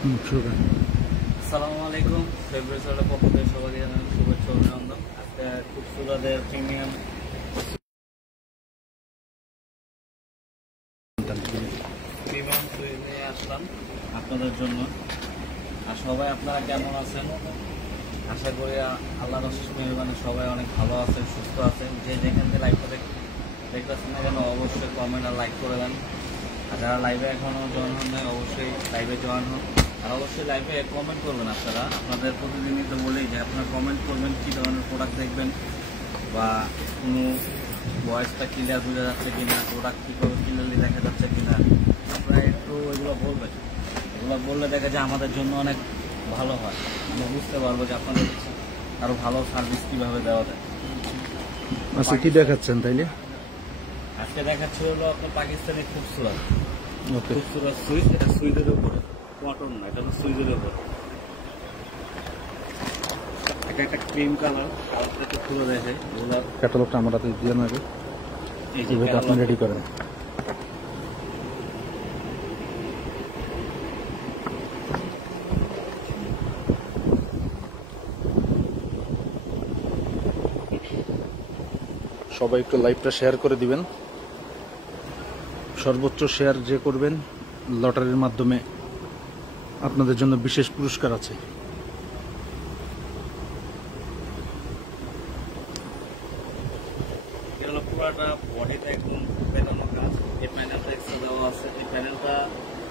আসসালামু আলাইকুম। ফেব্রুয়ারি পক্ষ থেকে সবাই জানাই শুভেচ্ছা অভিনন্দন। আজকে খুবসুরাদের প্রিমিয়াম সুইচ নিয়ে আসলাম আপনাদের জন্য। আর সবাই আপনারা কেমন আছেন? আশা করি আল্লাহর অশেষ মেহরবানি সবাই অনেক ভালো আছেন, সুস্থ আছেন। যে যেখান থেকে লাইভটা দেখতেছেন না কেন অবশ্যই কমেন্ট আর লাইক করে দেন। আর যারা লাইভে এখনও জয়েন হন নাই অবশ্যই লাইভে জয়েন হন। আর অবশ্যই লাইভে কমেন্ট করবেন। আপনারা আপনাদের প্রতিদিনই তো বলেই যে আপনারা কমেন্ট করবেন কী ধরনের প্রোডাক্ট দেখবেন, বা কোনো ভয়েসটা ক্লিয়ার বোঝা যাচ্ছে কিনা, প্রোডাক্ট কীভাবে ক্লিয়ারলি দেখা যাচ্ছে কিনা, আপনারা একটু ওইগুলো বলবেন। এগুলো বললে দেখা যায় আমাদের জন্য অনেক ভালো হয়, আমরা বুঝতে পারবো যে আপনাদের আরও ভালো সার্ভিস কীভাবে দেওয়া যায়। আচ্ছা, কি দেখাচ্ছেন তাইলে? আজকে দেখাচ্ছে হলো আপনার পাকিস্তানি খুবসুরত সুইচ। এটা সুইচের উপরে, কটন না, এটা হলো সুইচের উপরে। এটা একটা ক্রিম কালার, কালারটা একটু খুলে দেখে। ক্যাটালগটা আমার হাতে দিয়ে নেবে, আপনি রেডি করেন। সবাই একটু লাইভটা শেয়ার করে দিবেন। সর্বোচ্চ শেয়ার যে করবেন লটারির মাধ্যমে আপনাদের জন্য বিশেষ পুরস্কার আছে। পুরাটা বডিটা একদম প্যানেল কাজ। এই প্যানেলটা এক্সট্রা দেওয়া আছে। এই প্যানেলটা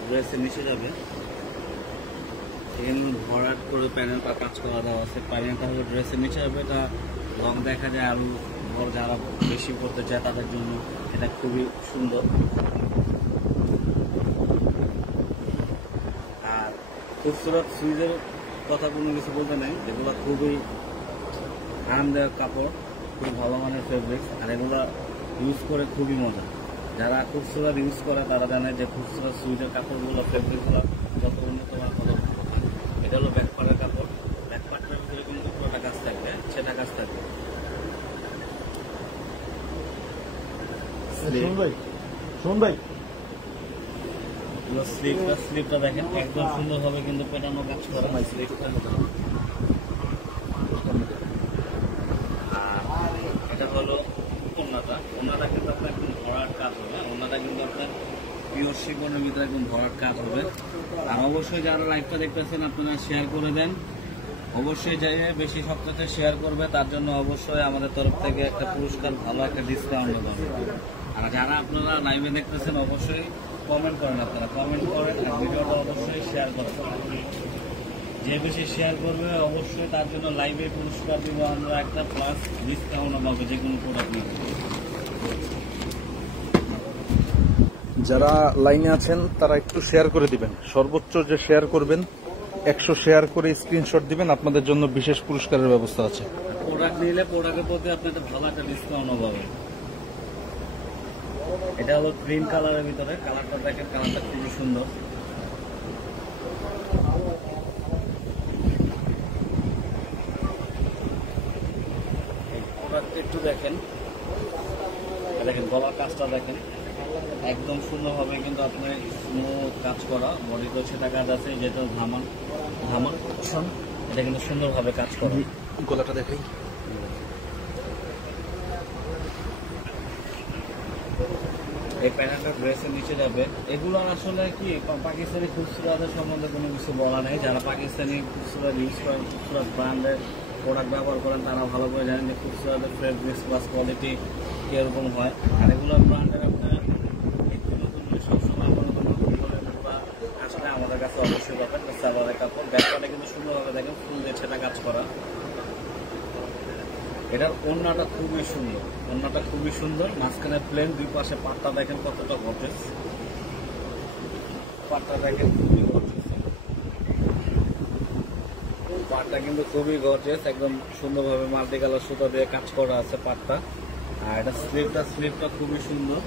ড্রেসের নিচে যাবে, এখানে ভরাট করে প্যানেলটা কাজ করা দেওয়া আছে। প্যানেলটা হলো ড্রেসের নিচে যাবে। এটা রং দেখা যায় আরো বড়, যারা বেশি পড়তে চায় তাদের জন্য এটা খুবই সুন্দর। আর খুবসুরত সুইচের কথা কোনো কিছু বলতে নেই, এগুলো খুবই আরামদায়ক কাপড়, খুবই ভালো মানের ফেব্রিক্স। আর এগুলো ইউজ করে খুবই মজা। যারা খুবসুরত ইউজ করে তারা জানে যে খুবসুরত সুইচের কাপড়গুলো, ফেব্রিকগুলো যত উন্নত মানের তত। এটা হলো ব্যাকপার্টের কাপড়। ব্যাকপার্টের ভিতরে কিন্তু পুরোটা কাজ থাকবে, সেটা কাজ থাকবে। স্লিপটা দেখেন একদম সুন্দর হবে, কিন্তু পেটানো কাজ করা হয় স্লিপটা। আর এটা হলো ওড়নাটা। ওড়নাটা কিন্তু আপনার একদম ভরাট কাজ হবে। ওড়নাটা কিন্তু আপনার পিওর শিফনের ভিতরে একদম ভরাট কাজ হবে। আর অবশ্যই যারা লাইভটা দেখতেছেন আপনারা শেয়ার করে দেন। অবশ্যই যে বেশি সবটাতে শেয়ার করবে তার জন্য অবশ্যই আমাদের তরফ থেকে একটা পুরস্কার, ভালো একটা ডিসকাউন্ট দেওয়া হবে। আর যারা আপনারা লাইভে দেখতেছেন অবশ্যই কমেন্ট করেন। আপনারা কমেন্ট করেন আর ভিডিওটা অবশ্যই শেয়ার করেন। যে বেশি শেয়ার করবে অবশ্যই তার জন্য লাইভে পুরস্কার দিব আমরা একটা, প্লাস ডিসকাউন্ট পাবে যে কোনো প্রোডাক্ট নেবে। যারা লাইনে আছেন তারা একটু শেয়ার করে দিবেন। সর্বোচ্চ যে শেয়ার করবেন 100 শেয়ার করে স্ক্রিনশট দিবেন, আপনাদের জন্য বিশেষ পুরস্কারের ব্যবস্থা আছে। প্রোডাক্ট নিলে প্রোডাক্টের প্রতি আপনাদের ভালো একটা ডিসকাউন্ট পাবে। এটা হলো গ্রিন কালারের ভিতরে, কালারটা দেখেন, কালারটা খুবই সুন্দর। প্রোডাক্ট একটু দেখেন, দেখেন গলার কাজটা দেখেন একদম সুন্দর হবে, কিন্তু আপনার স্মুথ কাজ করা। বডিতেও সেটা কাজ আছে, যেটা ধামান এটা কিন্তু সুন্দরভাবে কাজ করা। গলাটা দেখাই। এই প্যানেলটা ড্রেসের নিচে যাবে। এগুলো আসলে কি পাকিস্তানি খুবসুরতের সম্বন্ধে কোনো কিছু বলা নেই। যারা পাকিস্তানি খুবসুরত ইউজ করেন, খুবসুরত ব্র্যান্ডের প্রোডাক্ট ব্যবহার করেন, তারা ভালো করে জানেন যে খুবসুরতের ফেব্রিক্স প্লাস কোয়ালিটি কীরকম হয়। আর এগুলো ব্র্যান্ডের আপনার একটু নতুন সবসময় কোনো আসলে আমাদের কাছে অবশ্যই পাবেন। সালোয়ারের কাপড়, ব্যাগটা কিন্তু সুন্দরভাবে দেখেন ফুল দিয়ে সেটা কাজ করা। এটার ওড়নাটা খুবই সুন্দর, ওড়নাটা খুবই সুন্দর। মাঝখানে প্লেন, দুই পাশে পাটটা দেখেন কতটা গর্জিয়াস। পাটটা দেখেন খুবই গর্জিয়াস, পাটটা কিন্তু খুবই গর্জিয়াস, একদম সুন্দরভাবে মাল্টি কালার সুতা দিয়ে কাজ করা আছে পাটটা। আর এটা স্লিপটা খুবই সুন্দর।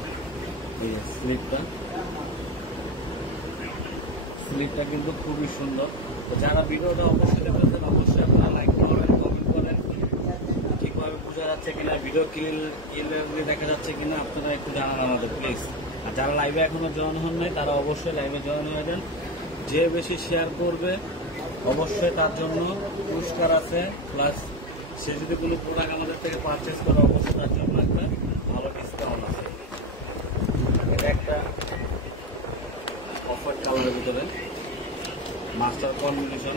এই স্লিপটা কিন্তু খুবই সুন্দর। তো যারা ভিডিওটা অবশ্যই দেখতেছেন অবশ্যই আপনারা লাইক করেন, কমেন্ট করেন। ঠিকভাবে বোঝা যাচ্ছে কিনা, ভিডিও ক্লিয়ারলি দেখা যাচ্ছে কিনা আপনারা একটু জানান আমাদের প্লিজ। আর যারা লাইভে এখনো জয়েন হন নাই তারা অবশ্যই লাইভে জয়েন হয়ে যান। যে বেশি শেয়ার করবে অবশ্যই তার জন্য পুরস্কার আছে, প্লাস সে যদি কোনো প্রোডাক্ট আমাদের থেকে পারচেস করে অবশ্যই তার জন্য একটা ভালো ডিসকাউন্ট আছে। এটা একটা অফার কালারের ভিতরে মাস্টার কম্বিনেশন।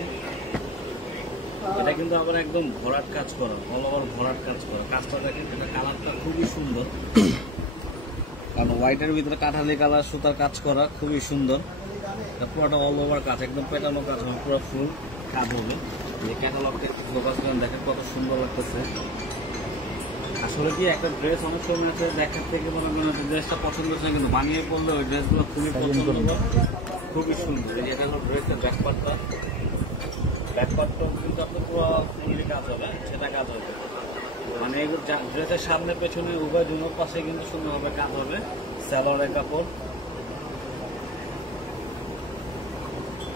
এটা কিন্তু আবার একদম ভরাট কাজ করা, অল ওভার ভরাট কাজ করা। কাজটা দেখেন, এটা কালারটা খুবই সুন্দর, কারণ হোয়াইটের ভিতরে কাঠালি কালার সুতার কাজ করা খুবই সুন্দর। এটা পুরোটা অল ওভার কাজ, একদম পেটানো কাজ হবে, পুরো ফুল কাজ হবে। এই ক্যাটালগটা একটু ফোকাস করেন, দেখেন কত সুন্দর লাগতেছে। আসলে কি একটা ড্রেস অনেক সময় আছে দেখার থেকে মনে করেন ড্রেসটা পছন্দ হচ্ছে, কিন্তু বানিয়ে পড়লে ওই ড্রেসগুলো খুবই পছন্দ, খুবই সুন্দর। এই যে এটা হলো ড্রেসের ব্যাকপার্টটা, ব্যাকপার্টটাও কিন্তু আপনার পুরো ফুললি কাজ হবে, সেটা কাজ হবে। মানে এগুলো ড্রেসের সামনে পেছনে উভয় দুনো পাশে কিন্তু সুন্দরভাবে কাজ হবে। সালোয়ারের কাপড়,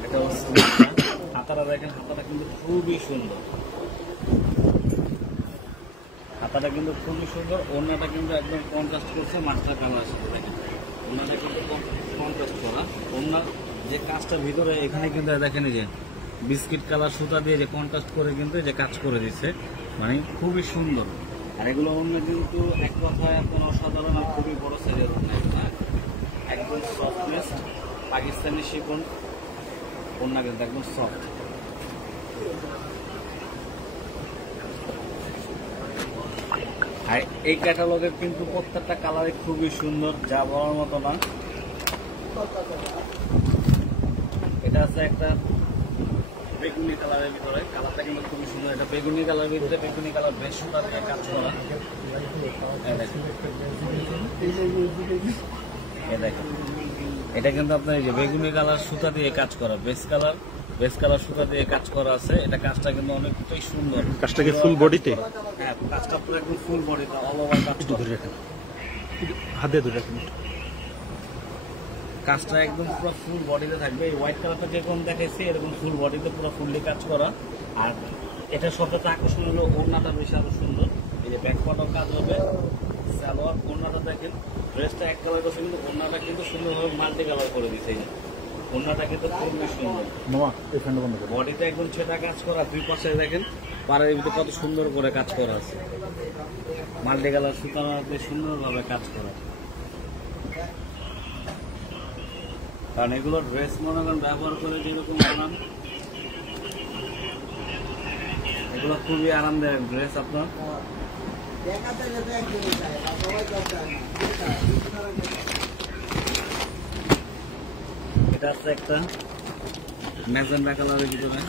এটা হাতাটা দেখেন, হাতাটা কিন্তু খুবই সুন্দর, হাতাটা কিন্তু খুবই সুন্দর। ওড়নাটা কিন্তু একদম কন্ট্রাস্ট করছে মাস্টার কালার সাথে, দেখেন ওড়নাটা কিন্তু কন্ট্রাস্ট করা। ওড়নার যে কাজটার ভিতরে এখানে কিন্তু দেখেন এই যে বিস্কিট কালার সুতা দিয়ে যে কন্ট্রাস্ট করে কিন্তু যে কাজ করে দিচ্ছে, মানে খুবই সুন্দর। আর এগুলো অন্য কিন্তু এক কথায় আপনার অসাধারণ আর খুবই বড় সাইজের ওড়না, একদম সফটনেস পাকিস্তানি শিফন ওড়না, কিন্তু একদম সফট। আর এই ক্যাটালগের কিন্তু প্রত্যেকটা কালারই খুবই সুন্দর, যা বলার মতো না। এটা আছে একটা বেগুনি কালারের ভিতরে, কালারটা কিন্তু খুবই সুন্দর। এটা বেগুনি কালারের ভিতরে, বেগুনি কালার বেশ সুন্দর কাজ করা। এটা কিন্তু আপনার এই যে বেগুনি কালার সুতা দিয়ে কাজ করা, বেস কালার সুতা দিয়ে কাজ করা আছে। এটা কাজটা কিন্তু অনেকটাই সুন্দর। কাজটা কি ফুল বডিতে? হ্যাঁ, কাজটা পুরো একদম ফুল বডিতে অল ওভার কাজ ধরে রাখেন, হাতে ধরে রাখেন। কাজটা একদম পুরো ফুল বডিতে থাকবে। এই হোয়াইট কালারটা যেরকম দেখাইছি এরকম ফুল বডিতে পুরো ফুললি কাজ করা। আর এটা সবচেয়ে আকর্ষণ হলো ওড়নাটা বেশি আরো সুন্দর। এই যে ব্যাক পার্টও কাজ হবে, সালোয়ার ওড়নাটা দেখেন, ড্রেসটা এক কালার করছে কিন্তু ওড়নাটা কিন্তু সুন্দরভাবে মাল্টি কালার করে দিচ্ছে। ওড়নাটা কিন্তু খুবই সুন্দর, বডিতে একদম ছেটা কাজ করা। দুই পাশে দেখেন পাড়ের ভিতরে কত সুন্দর করে কাজ করা আছে, মাল্টি কালার সুতাতে সুন্দরভাবে কাজ করা। কারণ এগুলো ড্রেস মনে করেন ব্যবহার করে যেরকম বানান, এগুলো খুবই আরামদায়ক ড্রেস আপনার। এটা আছে একটা ম্যাজেন্টা কালারের ভিতরে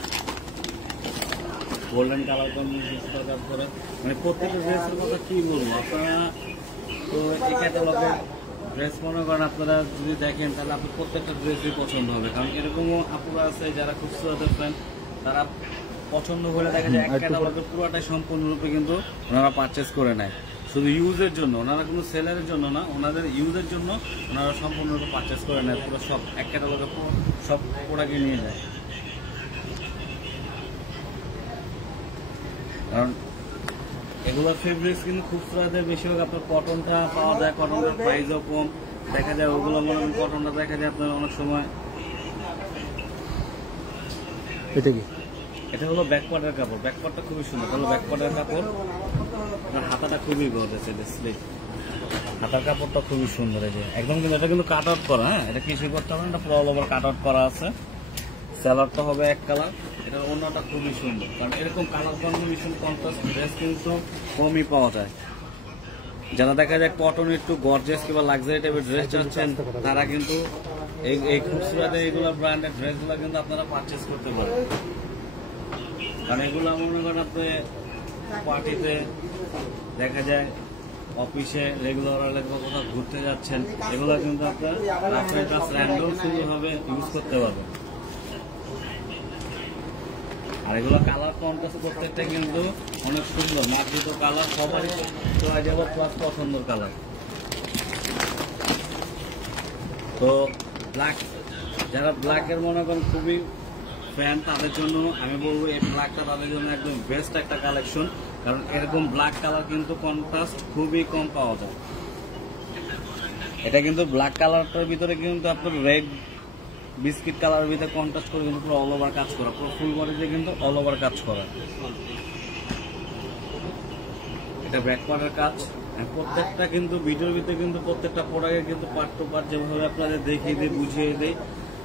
গোল্ডেন কালার কম্বিনেশন কাজ করে। মানে প্রত্যেকটা ড্রেসের কথা কি বলবো আপনারা, তো এই ক্যাটালগের ড্রেস মনে করেন আপনারা যদি দেখেন তাহলে আপনার প্রত্যেকটা ড্রেসই পছন্দ হবে। কারণ এরকমও আপুরা আছে যারা খুচরা ফ্রেন্ড, তারা পছন্দ হলে দেখা যায় এক ক্যাটালগের পুরোটাই সম্পূর্ণরূপে কিন্তু ওনারা পারচেস করে নেয়, শুধু ইউজের জন্য। ওনারা কোনো সেলারের জন্য না, ওনাদের ইউজের জন্য ওনারা সম্পূর্ণরূপে পারচেস করে নেয়। পুরো সব এক ক্যাটালগে সব প্রোডাক্টই নিয়ে যায়। কারণ এগুলোর ফেব্রিক্স কিন্তু খুচরাদের বেশিরভাগ আপনার কটনটা পাওয়া যায়, কটনটার প্রাইসও কম। দেখা যায় ওগুলো মনে করেন কটনটা দেখা যায় আপনার অনেক সময়। এটা কি? এটা হলো ব্যাকপার্টের কাপড়, ব্যাকপার্টটা খুবই সুন্দর। হলো ব্যাকপার্টের কাপড়, হাতাটা খুবই গর্জেস, হাতার কাপড়টা খুবই সুন্দর। এই যে একদম কিন্তু এটা কিন্তু কাট আউট করা, হ্যাঁ এটা কিছুই করতে হবে না, এটা পুরো অল ওভার কাট আউট করা আছে। স্যালারটা হবে এক কালার। এটার ওড়নাটা খুবই সুন্দর, কারণ এরকম কালার কম্বিনেশন কন্ট্রাস্ট ড্রেস কিন্তু কমই পাওয়া যায়। যারা দেখা যায় কটন একটু গর্জিয়াস কিংবা লাক্সারি টাইপের ড্রেস চাচ্ছেন, তারা কিন্তু এই খুচরাতে এইগুলো ব্র্যান্ডের ড্রেসগুলো কিন্তু আপনারা পারচেস করতে পারেন। কারণ এগুলো মনে করেন আপনি পার্টিতে দেখা যায়, অফিসে রেগুলার কোথাও ঘুরতে যাচ্ছেন, এগুলো কিন্তু আপনার র্যান্ডম সুন্দরভাবে ইউজ করতে পারবেন। আর এগুলো কালার কন্ট্রাস্ট প্রত্যেকটা কিন্তু অনেক সুন্দর, মার্জিত কালার, সবারই চয়েস যাবো প্লাস পছন্দের কালার। তো ব্ল্যাক, যারা ব্ল্যাকের মনে করেন খুবই ফ্যান, তাদের জন্য আমি বলবো এই ব্ল্যাকটা তাদের জন্য একদম বেস্ট একটা কালেকশন। কারণ এরকম ব্ল্যাক কালার কিন্তু কন্ট্রাস্ট খুবই কম পাওয়া যায়। এটা কিন্তু ব্ল্যাক কালারটার ভিতরে কিন্তু আপনার রেড বিস্কিট কালারের ভিতরে কন্ট্রাস্ট করে কিন্তু পুরো অল ওভার কাজ করা, পুরো ফুল বডিতে কিন্তু অল ওভার কাজ করা। এটা ব্যাক পার্টের কাজ। প্রত্যেকটা কিন্তু ভিডিওর ভিতরে কিন্তু প্রত্যেকটা প্রোডাক্টে কিন্তু পার্ট টু পার্ট যেভাবে আপনাদের দেখিয়ে দিই, বুঝিয়ে দিই।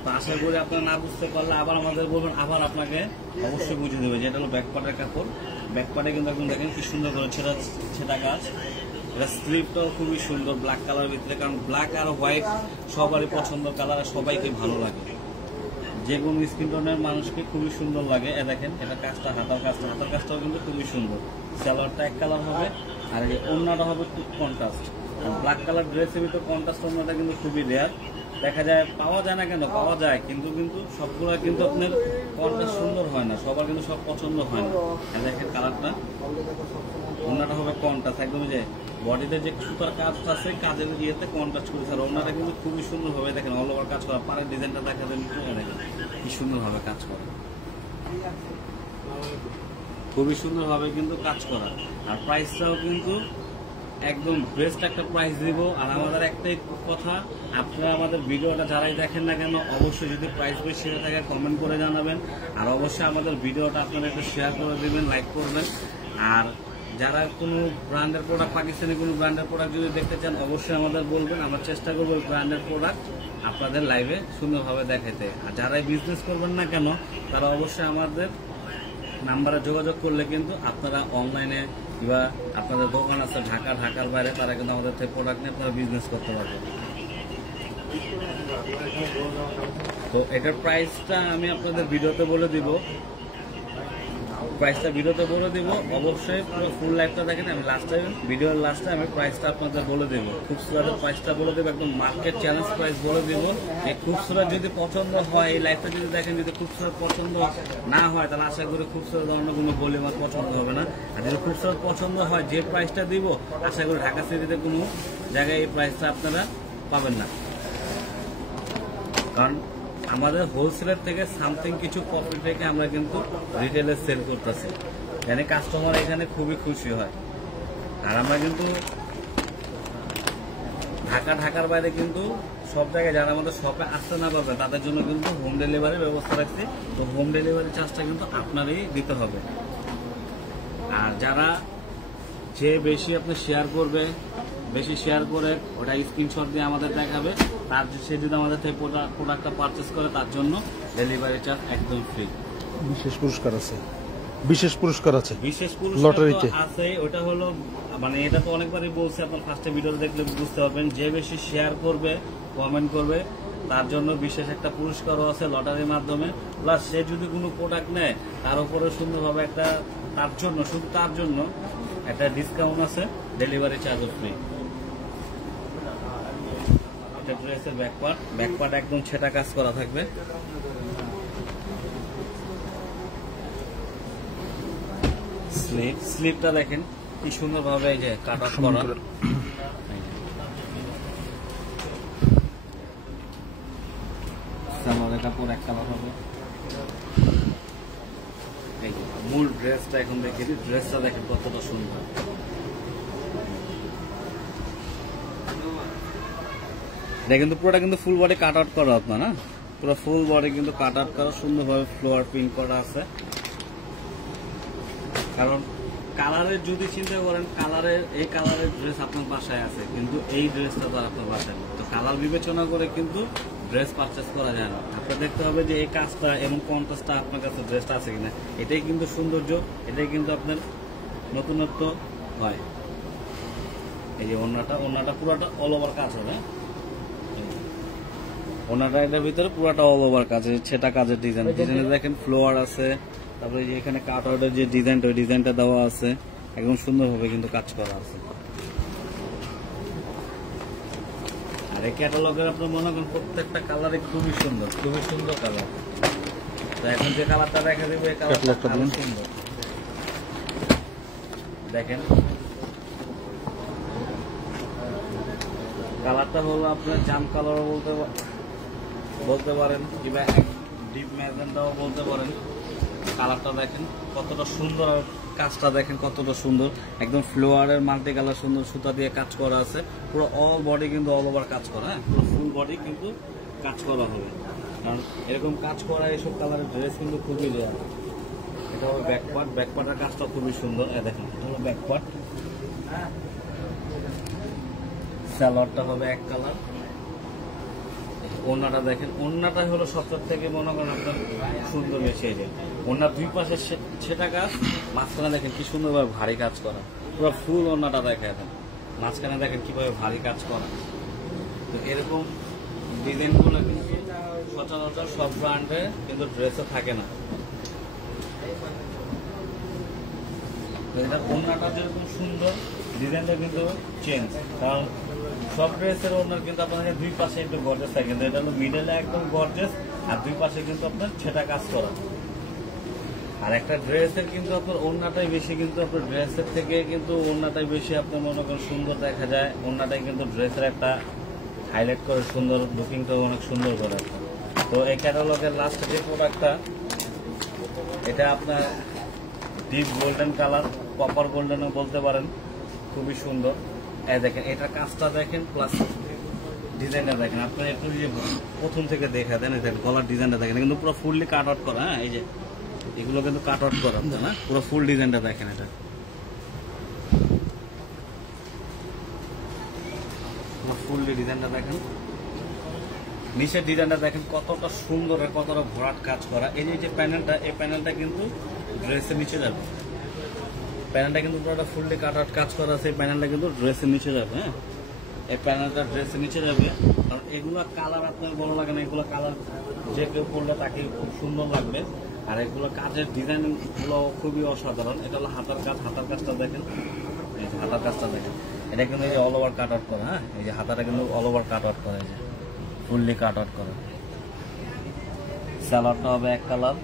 তো আশা করি আপনারা না বুঝতে পারলে আবার আমাদের বলবেন, আবার আপনাকে অবশ্যই বুঝিয়ে দেবে। যেটা হলো ব্যাক পার্টের কাপড়। ব্যাক পার্টে কিন্তু একদম দেখেন কি সুন্দর করে ছেটা কাজ। এটা স্লিপটাও খুবই সুন্দর ব্ল্যাক কালারের ভিতরে, কারণ ব্ল্যাক আর হোয়াইট সবারই পছন্দ কালার, আর সবাইকে ভালো লাগে, যে কোনো স্কিন টোনের মানুষকে খুবই সুন্দর লাগে। দেখেন এটা কাজটা, হাতার কাজটাও কিন্তু খুবই সুন্দর। সালোয়ারটা এক কালার হবে, আর এই ওড়নাটা হবে খুব কন্ট্রাস্ট। ব্ল্যাক কালার ড্রেসের ভিতরে কন্ট্রাস্ট ওড়নাটা কিন্তু খুবই রেয়ার দেখা যায়, পাওয়া যায় না কেন, পাওয়া যায় কিন্তু সবগুলো কিন্তু আপনার কন্ট্রাস্ট সুন্দর হয় না, সবার কিন্তু সব পছন্দ হয় না। দেখেন কালারটা, ওড়নাটা হবে কন্ট্রাস্ট একদম, যে বডিতে যে সুতার কাজ আছে কাজের ইয়েতে কন্ট্রাস্ট করেছে। আর ওড়নাটা কিন্তু খুবই সুন্দর হবে, দেখেন অল ওভার কাজ করা, পাড়ের ডিজাইনটা দেখা যায়, দেখেন কি সুন্দর ভাবে কাজ করা, খুবই সুন্দর ভাবে কিন্তু কাজ করা। আর প্রাইসটাও কিন্তু একদম বেস্ট একটা প্রাইস দিব। আর আমাদের একটাই কথা, আপনারা আমাদের ভিডিওটা যারাই দেখেন না কেন অবশ্যই যদি প্রাইস বেশি হয়ে থাকে কমেন্ট করে জানাবেন। আর অবশ্যই আমাদের ভিডিওটা আপনারা একটু শেয়ার করে দেবেন, লাইক করবেন। আর যারা কোনো ব্র্যান্ডের প্রোডাক্ট, পাকিস্তানি কোনো ব্র্যান্ডের প্রোডাক্ট যদি দেখতে চান অবশ্যই আমাদের বলবেন, আমরা চেষ্টা করবো ব্র্যান্ডের প্রোডাক্ট আপনাদের লাইভে সুন্দরভাবে দেখাইতে। আর যারাই বিজনেস করবেন না কেন তারা অবশ্যই আমাদের নাম্বারে যোগাযোগ করলে কিন্তু আপনারা অনলাইনে কিংবা আপনাদের দোকান আছে ঢাকার বাইরে, তারা কিন্তু আমাদের থেকে প্রোডাক্ট নিয়ে আপনারা বিজনেস করতে পারবেন। তো এটার প্রাইসটা আমি আপনাদের ভিডিওতে বলে দিব, অবশ্যই পুরো ফুল লাইভটা দেখেন। আমি ভিডিওর লাস্টে আমি প্রাইসটা আপনাদের বলে দেবো, খুবসুরতের প্রাইসটা বলে দেবো, একদম মার্কেট চ্যালেঞ্জ প্রাইস বলে দেবো। এই খুবসুরত যদি পছন্দ হয়, এই লাইভটা যদি দেখেন, যদি খুবসুরত পছন্দ না হয় তাহলে আশা করি খুবসুরত অন্য কোনো বলে আমার পছন্দ হবে না। আর যদি খুবসুরত পছন্দ হয়, যে প্রাইসটা দিব আশা করি ঢাকা সিটিতে কোনো জায়গায় এই প্রাইসটা আপনারা পাবেন না, কারণ আমাদের হোলসেলের থেকে সামথিং কিছু প্রফিট রেখে আমরা কিন্তু রিটেলে সেল করতেছি, মানে কাস্টমার এখানে খুবই খুশি হয়। আর আমরা কিন্তু ঢাকার বাইরে কিন্তু সব জায়গায় যারা আমাদের শপে আসতে না পারবে তাদের জন্য কিন্তু হোম ডেলিভারির ব্যবস্থা রাখছি। তো হোম ডেলিভারি চার্জটা কিন্তু আপনারই দিতে হবে। আর যারা যে বেশি আপনি শেয়ার করবে, বেশি শেয়ার করে ওটা স্ক্রিনশট দিয়ে আমাদের দেখাবে, তার সে যদি আমাদের থেকে প্রোডাক্টটা পারচেস করে তার জন্য ডেলিভারি চার্জ একদম ফ্রি। বিশেষ পুরস্কার আছে লটারিতে আছে। ওটা হলো মানে এটা তো অনেকবারই বলছি, আপনার ফার্স্টে ভিডিও দেখলে বুঝতে পারবেন, যে বেশি শেয়ার করবে, কমেন্ট করবে তার জন্য বিশেষ একটা পুরস্কারও আছে লটারির মাধ্যমে। প্লাস সে যদি কোনো প্রোডাক্ট নেয় তার উপরে সুন্দরভাবে একটা শুধু তার জন্য একটা ডিসকাউন্ট আছে, ডেলিভারি চার্জও ফ্রি। এটা ড্রেসের ব্যাক পার্ট একদম ছেটা কাজ করা থাকবে। স্লিপটা দেখেন কি সুন্দর ভাবে এই যে কাট অফ করা, সালোয়ারের কাপড় এক কালার হবে। মূল ড্রেসটা এখন দেখে দিই, ড্রেসটা দেখেন কতটা সুন্দর। এটা কিন্তু পুরোটা কিন্তু ফুল বডি কাট আউট করা আপনার, না পুরো ফুল বডি কিন্তু কাট আউট করা, সুন্দরভাবে ফ্লোয়ার প্রিন্ট করা আছে। কারণ কালারের যদি চিন্তা করেন, এই কালারের ড্রেস আপনার বাসায় আছে, কিন্তু এই ড্রেসটা তো আপনার বাসায় নেই। তো কালার বিবেচনা করে কিন্তু ড্রেস পারচেস করা যায় না। আপনার দেখতে হবে যে এই কাজটা এবং কন্ট্রাস্টটা আপনার কাছে ড্রেসটা আছে কিনা, এটাই কিন্তু সৌন্দর্য, এটাই কিন্তু আপনার নতুনত্ব হয়। এই যে ওড়নাটা পুরোটা অল ওভার কাজ হবে, ওড়নাটা এটার ভিতরে পুরোটা অল ওভার কাজ, সেটা কাজের ডিজাইনে দেখেন ফ্লোয়ার আছে। তারপরে যে এখানে কাট আউটের যে ডিজাইনটা, ওই ডিজাইনটা দেওয়া আছে, একদম সুন্দরভাবে কিন্তু কাজ করা আছে। আর এই ক্যাটালগের আপনার মনে করেন প্রত্যেকটা কালারই খুবই সুন্দর কালার। তো এখন যে কালারটা দেখা দেবে এই কালারটা সুন্দর, দেখেন কালারটা হলো আপনার জাম কালারও বলতে পারেন, কিংবা ডিপ ম্যাজেন্টাও বলতে পারেন। কালারটা দেখেন কতটা সুন্দর, আর কাজটা দেখেন কতটা সুন্দর, একদম ফ্লোয়ারের মাল্টি কালার সুন্দর সুতা দিয়ে কাজ করা আছে। পুরো অল বডি কিন্তু অল ওভার কাজ করা, হ্যাঁ পুরো ফুল বডি কিন্তু কাজ করা হবে। কারণ এরকম কাজ করা এইসব কালারের ড্রেস কিন্তু খুবই রেয়ার। এটা হবে ব্যাকপার্ট, ব্যাকপার্টের কাজটা খুবই সুন্দর। দেখেন এটা হলো ব্যাকপার্ট, সালোয়ারটা হবে এক কালার। ওড়নাটা দেখেন, ওড়নাটা হলো সবটার থেকে মনে করেন আপনার সুন্দর বেশি। এই যে ওড়নার দুই পাশে সেটা কাজ, মাঝখানে দেখেন কি সুন্দরভাবে ভারী কাজ করা, পুরো ফুল ওড়নাটা দেখা দেন, মাঝখানে দেখেন কিভাবে ভারী কাজ করা। তো এরকম ডিজাইনগুলো কিন্তু সচরাচর সব ব্র্যান্ডে কিন্তু ড্রেসে থাকে না। তো এটা ওড়নাটা যেরকম সুন্দর, ডিজাইনটা কিন্তু চেঞ্জ, কারণ সব ড্রেসের ওড়নার কিন্তু আপনার দুই পাশে একটু গর্জেস থাকে, কিন্তু এটা হলো মিডলে একদম গর্জেস, আর দুই পাশে কিন্তু আপনার সেটা কাজ করা। আর একটা ড্রেসের কিন্তু আপনার ওড়নাটাই বেশি, কিন্তু আপনার ড্রেসের থেকে কিন্তু ওড়নাটাই বেশি আপনার মনে করেন সুন্দর দেখা যায়। ওড়নাটাই কিন্তু ড্রেসের একটা হাইলাইট করে, সুন্দর লুকিংটা অনেক সুন্দর করে। তো এই ক্যাটালগের লাস্ট যে প্রোডাক্টটা, এটা আপনার ডিপ গোল্ডেন কালার, কপার গোল্ডেনও বলতে পারেন, খুবই সুন্দর। এই দেখেন এটার কাজটা দেখেন, প্লাস ডিজাইনটা দেখেন। আপনার একটু যে প্রথম থেকে দেখা দেন, এটা গলার ডিজাইনটা দেখেন, কিন্তু পুরো ফুললি কাট আউট করা। হ্যাঁ, এই যে এগুলো কিন্তু কাট আউট করা না, পুরো ফুল ডিজাইনটা দেখেন। এটা ফুললি ডিজাইনটা দেখেন, নিচের ডিজাইনটা দেখেন কতটা সুন্দর, কতটা ভরাট কাজ করা। এই যে প্যানেলটা, এই প্যানেলটা কিন্তু ড্রেসের নিচে যাবে। প্যানেলটা কিন্তু পুরোটা ফুললি কাট আউট কাজ করা আছে, এই প্যানেলটা কিন্তু ড্রেসের নিচে যাবে। হ্যাঁ, এই প্যানেলটা ড্রেসের নিচে যাবে। কারণ এগুলো কালার আপনার ভালো লাগে না, এগুলো কালার যে কেউ পরলে তাকে খুব সুন্দর লাগবে। আর এগুলো কাজের ডিজাইন গুলো খুবই অসাধারণ। এটা হলো হাতার কাজ, হাতার কাজটা দেখেন, এই যে হাতার কাজটা দেখেন, এটা কিন্তু এই যে অল ওভার কাট আউট করা। হ্যাঁ, এই যে হাতাটা কিন্তু অল ওভার কাট আউট করা, এই যে ফুললি কাট আউট করা। সালোয়ারটা হবে এক কালার।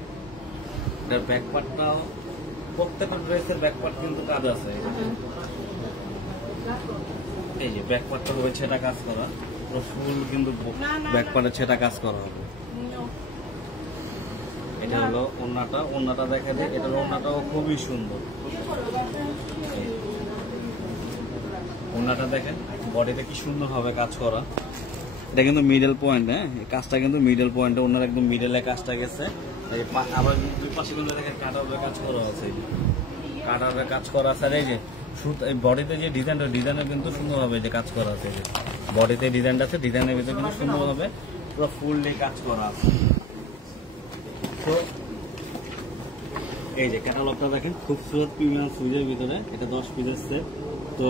এটার ব্যাকপার্টটাও, প্রত্যেকটা ড্রেসের ব্যাকপার্ট কিন্তু কাজ আছে। এই যে ব্যাকপার্টটা হবে ছেটা কাজ করা, পুরো ফুল কিন্তু ব্যাকপার্টে ছেটা কাজ করা হবে। এটা হলো ওড়নাটা, ওড়নাটা দেখা যায়, এটার ওড়নাটাও খুবই সুন্দর। ওড়নাটা দেখেন, বডিতে কি সুন্দর হবে কাজ করা। এটা কিন্তু মিডল পয়েন্ট। হ্যাঁ, এই কাজটা কিন্তু মিডল পয়েন্টে, ওনার একদম মিডলে কাজটা গেছে। আবার দুই পাশে কিন্তু দেখেন কাটারের কাজ করা আছে, এই যে কাটারের কাজ করা আছে। আর এই যে এই বডিতে যে ডিজাইনটা, ডিজাইনে কিন্তু সুন্দরভাবে যে কাজ করা আছে, এই যে বডিতে ডিজাইনটা আছে, ডিজাইনের ভিতরে কিন্তু সুন্দরভাবে পুরো ফুললি কাজ করা আছে। তো এই যে ক্যাটালগটা দেখেন, খুবসুরত প্রিমিয়াম সুইজের ভিতরে, এটা 10 পিসের সেট। তো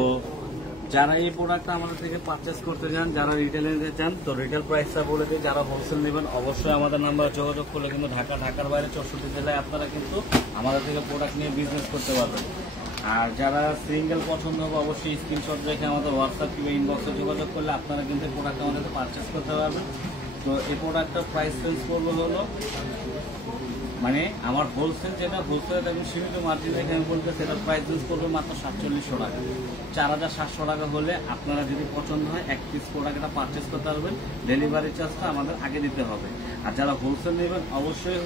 যারা এই প্রোডাক্টটা আমাদের থেকে পারচেস করতে চান, যারা রিটেলে নিতে চান, তো রিটেল প্রাইসটা বলে দিই। যারা হোলসেল নেবেন অবশ্যই আমাদের নাম্বারে যোগাযোগ করলে কিন্তু ঢাকার বাইরে 64 জেলায় আপনারা কিন্তু আমাদের থেকে প্রোডাক্ট নিয়ে বিজনেস করতে পারবেন। আর যারা সিঙ্গেল পছন্দ হবে অবশ্যই স্ক্রিনশট রেখে আমাদের হোয়াটসঅ্যাপ কিংবা ইনবক্সে যোগাযোগ করলে আপনারা কিন্তু এই প্রোডাক্ট আমাদের পারচেস করতে পারবেন। তো এই প্রোডাক্টটার প্রাইস চেঞ্জ করবো হলো, মানে আমার হোলসেল যেটা, হোলসেলের একদম সীমিত মার্জিন রেখে আমি বলতে, সেটার প্রাইস চেঞ্জ করবো মাত্র 4700 টাকা। 4700 টাকা হলে আপনারা যদি পছন্দ হয় এক পিস প্রোডাক্টটা পারচেস করতে পারবেন। ডেলিভারি চার্জটা আমাদের আগে দিতে হবে। আর যারা হোলসেল নেবেন অবশ্যই,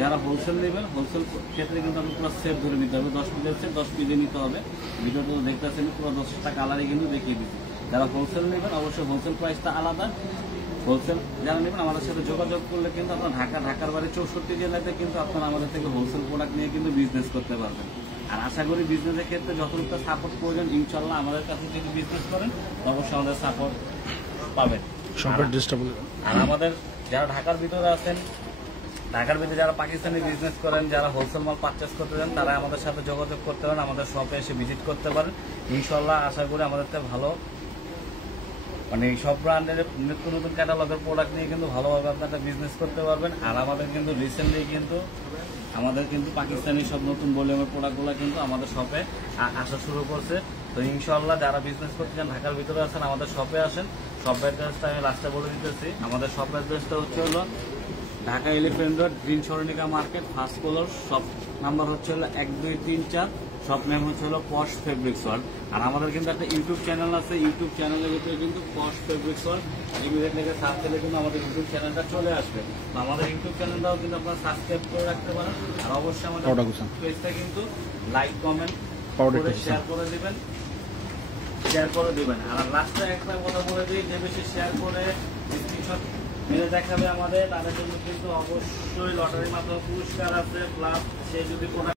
যারা হোলসেল নেবেন, হোলসেল ক্ষেত্রে কিন্তু আপনি পুরো সেট ধরে নিতে হবে। 10 পিসের সেট 10 পিসে নিতে হবে। ভিডিওটা দেখতেছেন, পুরো 10টা কালারই কিন্তু দেখিয়ে দিচ্ছি। যারা হোলসেল নেবেন অবশ্যই হোলসেল প্রাইসটা আলাদা। হোলসেল যারা নেবেন আমাদের সাথে যোগাযোগ করলে কিন্তু আপনার ঢাকার বাইরে 64 জেলাতে কিন্তু আপনারা আমাদের থেকে হোলসেল প্রোডাক্ট নিয়ে কিন্তু বিজনেস করতে পারবেন। আর আশা করি বিজনেসের ক্ষেত্রে যতটুকু সাপোর্ট প্রয়োজন, ইনশাল্লাহ আমাদের কাছে যদি বিজনেস করেন অবশ্যই আমাদের সাপোর্ট পাবেন। আর আমাদের যারা ঢাকার ভিতরে আছেন, ঢাকার ভিতরে যারা পাকিস্তানি বিজনেস করেন, যারা হোলসেল মাল পারচেস করতে চান, তারা আমাদের সাথে যোগাযোগ করতে পারেন, আমাদের শপে এসে ভিজিট করতে পারেন। ইনশাল্লাহ আশা করি আমাদের থেকে ভালো, মানে সব ব্র্যান্ডের নিত্য নতুন ক্যাটালগের প্রোডাক্ট নিয়ে কিন্তু ভালোভাবে আপনারা বিজনেস করতে পারবেন। আর আমাদের কিন্তু রিসেন্টলি কিন্তু আমাদের কিন্তু পাকিস্তানি সব নতুন ভলিউমের প্রোডাক্টগুলো কিন্তু আমাদের শপে আসা শুরু করছে। তো ইনশাল্লাহ যারা বিজনেস করতে চান, ঢাকার ভিতরে আছেন, আমাদের শপে আসেন। শপ অ্যাড্রেসটা আমি লাস্টে বলে দিতেছি। আমাদের শপ অ্যাড্রেসটা হলো Dhaka elephant road, green Saranika market, first floor. Shop number হচ্ছে 1 2 3 4। শপ নেম হচ্ছে পশ ফেব্রিক্স ওয়ার্ল্ড। আর আমাদের কিন্তু একটা ইউটিউব চ্যানেল আছে, ইউটিউব চ্যানেলের ভিতরে কিন্তু পশ ফেব্রিক্স ওয়ার্ল্ড ইমিডিয়েট লেগে সার্চ দিলে কিন্তু আমাদের ইউটিউব চ্যানেলটা চলে আসবে। তো আমাদের ইউটিউব চ্যানেলটাও কিন্তু আপনারা সাবস্ক্রাইব করে রাখতে পারেন। আর অবশ্যই আমাদের পেজটা কিন্তু লাইক কমেন্ট করে শেয়ার করে দিবেন। আর লাস্টে একটা কথা বলে দিই, যে বেশি শেয়ার করে স্ক্রিনশট মেরে দেখাবে আমাদের, তাদের জন্য কিন্তু অবশ্যই লটারির মাধ্যমে পুরস্কার আছে, প্লাস সে যদি